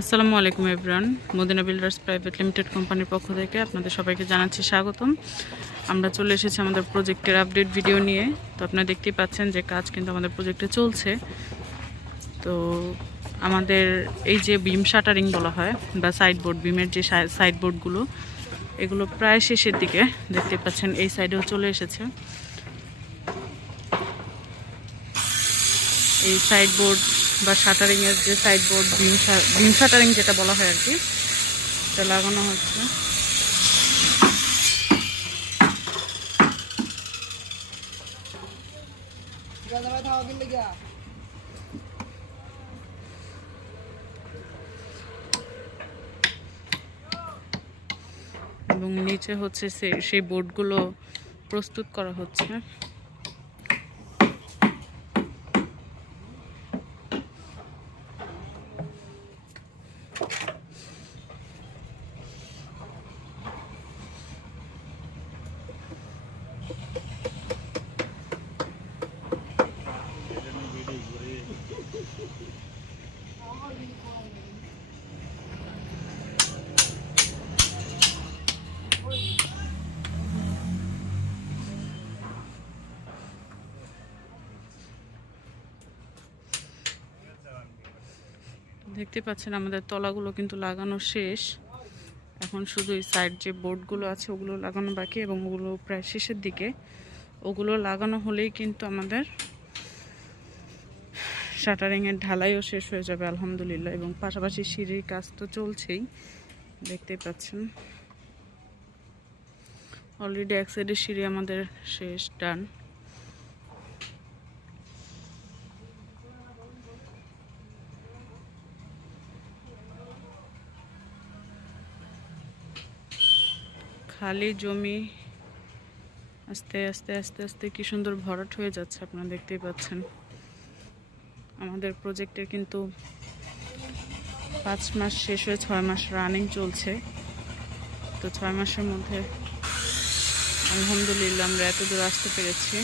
আসসালামু আলাইকুম everyone. Madina builders private limited কোম্পানির পক্ষ থেকে আপনাদের সবাইকে জানাচ্ছি স্বাগতম। আমরা চলে এসেছি আমাদের প্রজেক্টের আপডেট ভিডিও নিয়ে। তো আপনারা দেখতেই পাচ্ছেন যে কাজ কিন্তু আমাদের প্রজেক্টে চলছে। তো আমাদের এই যে বিম শাটারিং বলা হয় বা সাইডবোর্ড, বিমের যে সাইডবোর্ডগুলো, এগুলো প্রায় শেষের দিকে। দেখতে পাচ্ছেন এই সাইডেও চলে এসেছে। এই সাইডবোর্ড বা শাটারিংয়ের যে সাইডবোর্ড, বিম শাটারিং যেটা বলা হয় আর কি, এটা লাগানো হচ্ছে। এবং নিচে হচ্ছে সেই বোর্ডগুলো প্রস্তুত করা হচ্ছে। দেখতে পাচ্ছেন আমাদের তলাগুলো কিন্তু লাগানো শেষ। এখন শুধু এই সাইড যে বোর্ডগুলো আছে ওগুলো লাগানো বাকি, এবং ওগুলো প্রায় শেষের দিকে। ওগুলো লাগানো হলেই কিন্তু আমাদের শাটারিংয়ের ঢালাইও শেষ হয়ে যাবে আলহামদুলিল্লাহ। এবং পাশাপাশি সিঁড়ির কাজ তো চলছেই, দেখতেই পাচ্ছেন। অলরেডি এক সাইডের সিঁড়ি আমাদের শেষ, ডান। খালি জমি আস্তে আস্তে আস্তে আস্তে কি সুন্দর ভরাট হয়ে যাচ্ছে, আপনারা দেখতেই পাচ্ছেন। আমাদের প্রজেক্টের কিন্তু 5 মাস শেষ হয়ে 6 মাস রানিং চলছে। তো 6 মাসের মধ্যে আলহামদুলিল্লাহ আমরা এত দূর আসতে পেরেছি।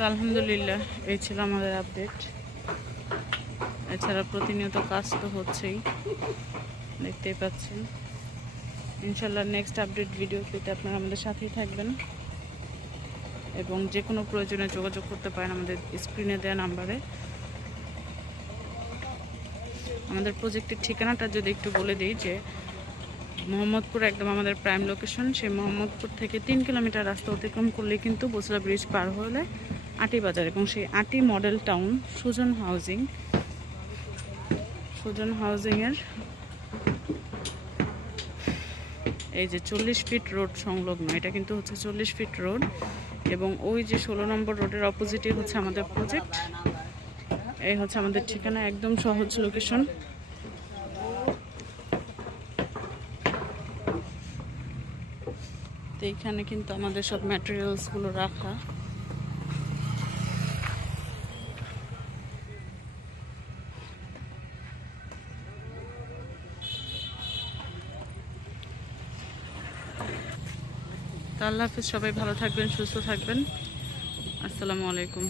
তো আলহামদুলিল্লাহ এই ছিল আমাদের আপডেট। এছাড়া প্রতিনিয়ত কাজ তো হচ্ছেই, দেখতেই পাচ্ছেন। ইনশাল্লাহ নেক্সট আপডেট ভিডিও পেতে আপনারা আমাদের সাথেই থাকবেন, এবং যে কোনো প্রয়োজনে যোগাযোগ করতে পারেন আমাদের স্ক্রিনে দেওয়া নাম্বারে। আমাদের প্রজেক্টের ঠিকানাটা যদি একটু বলে দিই, যে মোহাম্মদপুর একদম আমাদের প্রাইম লোকেশন। সেই মোহাম্মদপুর থেকে 3 কিলোমিটার রাস্তা অতিক্রম করলে কিন্তু বসরা ব্রিজ পার হলে আটি বাজার, এবং সেই আটি মডেল টাউন সুজন হাউজিংয়ের এই যে 40 ফিট রোড সংলগ্ন, এটা কিন্তু হচ্ছে 40 ফিট রোড। এবং ওই যে 16 নম্বর রোডের অপোজিটে হচ্ছে আমাদের প্রজেক্ট। এই হচ্ছে আমাদের ঠিকানা, একদম সহজ লোকেশন। তো এইখানে কিন্তু আমাদের সব ম্যাটেরিয়ালসগুলো রাখা। তো আল্লাহ হাফিজ, সবাই ভালো থাকবেন, সুস্থ থাকবেন। আসসালামু আলাইকুম।